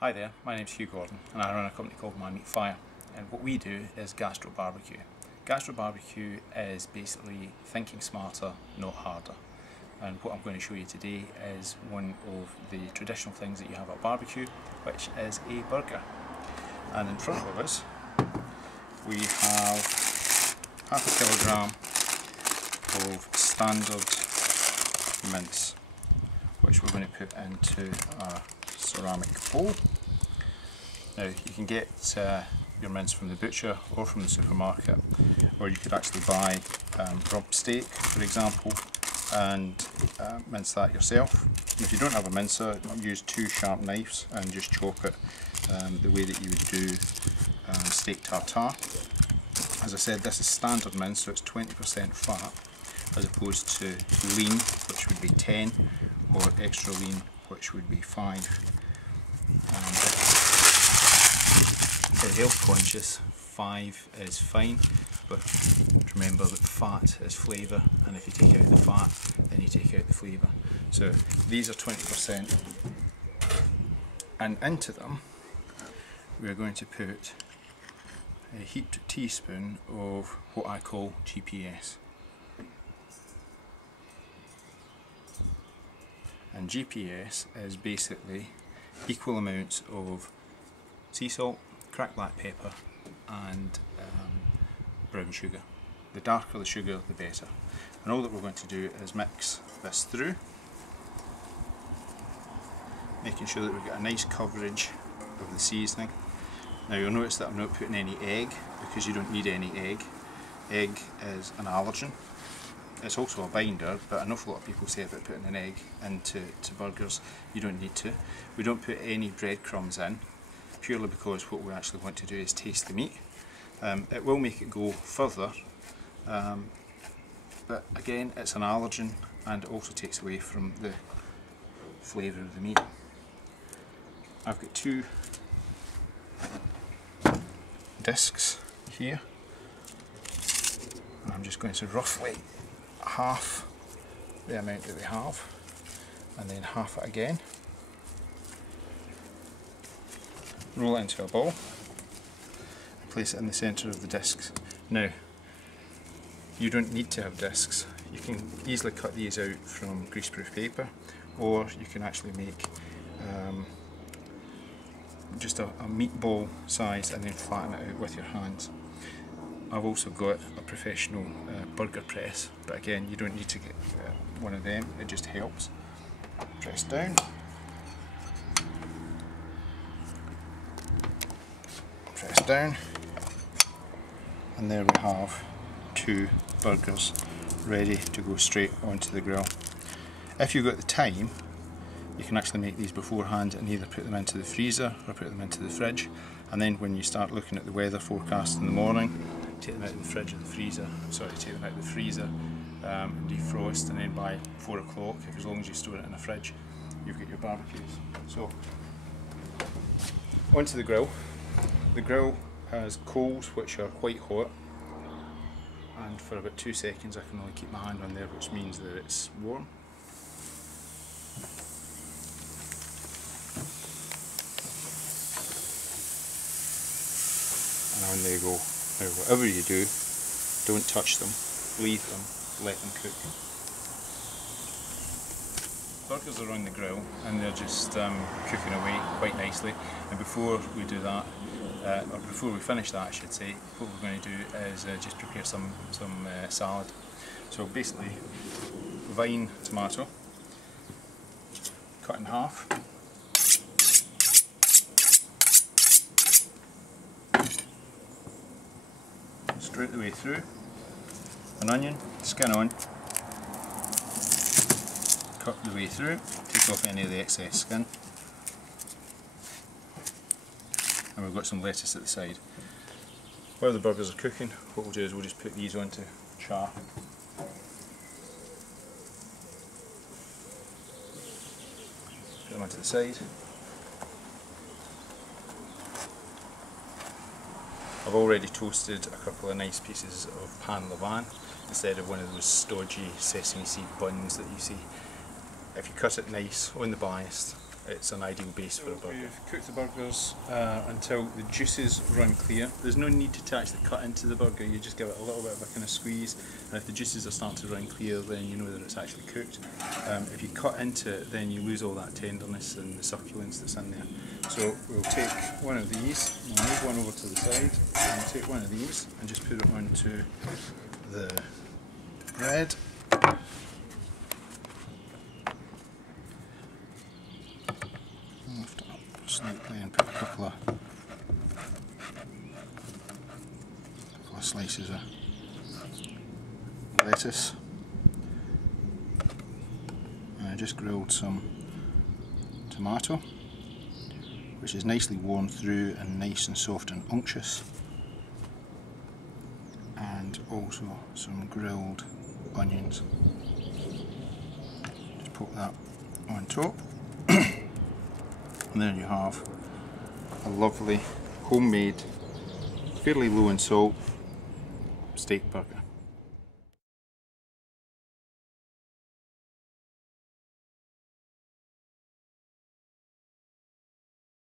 Hi there, my name's Hugh Gordon and I run a company called MANMEATFIRE, and what we do is gastro barbecue. Gastro barbecue is basically thinking smarter, not harder. And what I'm going to show you today is one of the traditional things that you have at barbecue, which is a burger. And in front of us we have half a kilogram of standard mince, which we're going to put into our ceramic bowl. Now you can get your mince from the butcher or from the supermarket, or you could actually buy rump steak, for example, and mince that yourself. And if you don't have a mincer, use two sharp knives and just chop it the way that you would do steak tartare. As I said, this is standard mince, so it's 20% fat as opposed to lean, which would be 10, or extra lean, which would be 5. For health conscious, 5 is fine, but remember that fat is flavour, and if you take out the fat, then you take out the flavour. So these are 20%, and into them we're going to put a heaped teaspoon of what I call GPS. And GPS is basically equal amounts of sea salt, cracked black pepper and brown sugar. The darker the sugar, the better. And all that we're going to do is mix this through, making sure that we've got a nice coverage of the seasoning. Now you'll notice that I'm not putting any egg, because you don't need any egg. Egg is an allergen. It's also a binder, but an awful lot of people say about putting an egg into burgers. You don't need to. We don't put any breadcrumbs in, purely because what we actually want to do is taste the meat. It will make it go further, but again, it's an allergen and it also takes away from the flavour of the meat. I've got 2 discs here, and I'm just going to roughly half the amount that we have, and then half it again. Roll it into a ball and place it in the centre of the discs. Now, you don't need to have discs. You can easily cut these out from greaseproof paper, or you can actually make just a meatball size and then flatten it out with your hands. I've also got a professional burger press, but again, you don't need to get one of them, it just helps. Press down, press down, and there we have 2 burgers ready to go straight onto the grill. If you've got the time, you can actually make these beforehand and either put them into the freezer or put them into the fridge, and then when you start looking at the weather forecast in the morning, take them out of the fridge or the freezer, take them out of the freezer and defrost, and then by 4 o'clock, as long as you store it in a fridge, you've got your barbecues. So, onto the grill. The grill has coals which are quite hot, and for about 2 seconds I can only keep my hand on there, which means that it's warm. And on they go. Now whatever you do, don't touch them, leave them, let them cook. Burgers are on the grill and they're just cooking away quite nicely, and before we do that, or before we finish that I should say, what we're going to do is just prepare some salad. So basically, vine tomato, cut in half. Straight the way through. An onion, skin on, cut the way through, take off any of the excess skin, and we've got some lettuce at the side. While the burgers are cooking, what we'll do is we'll just put these onto char. Put them onto the side. I've already toasted a couple of nice pieces of pan levain instead of one of those stodgy sesame seed buns that you see. If you cut it nice on the bias, it's an ideal base for a burger. We've cooked the burgers until the juices run clear. There's no need to actually cut into the burger, you just give it a little bit of a kind of squeeze, and if the juices are starting to run clear, then you know that it's actually cooked. If you cut into it, then you lose all that tenderness and the succulence that's in there. So we'll take one of these, we'll move one over to the side, and we'll take one of these and just put it onto the bread. Lift it up slightly and put a couple of slices of lettuce. And I just grilled some tomato, which is nicely worn through and nice and soft and unctuous, and also some grilled onions. Just put that on top. And there you have a lovely homemade, fairly low in salt steak burger.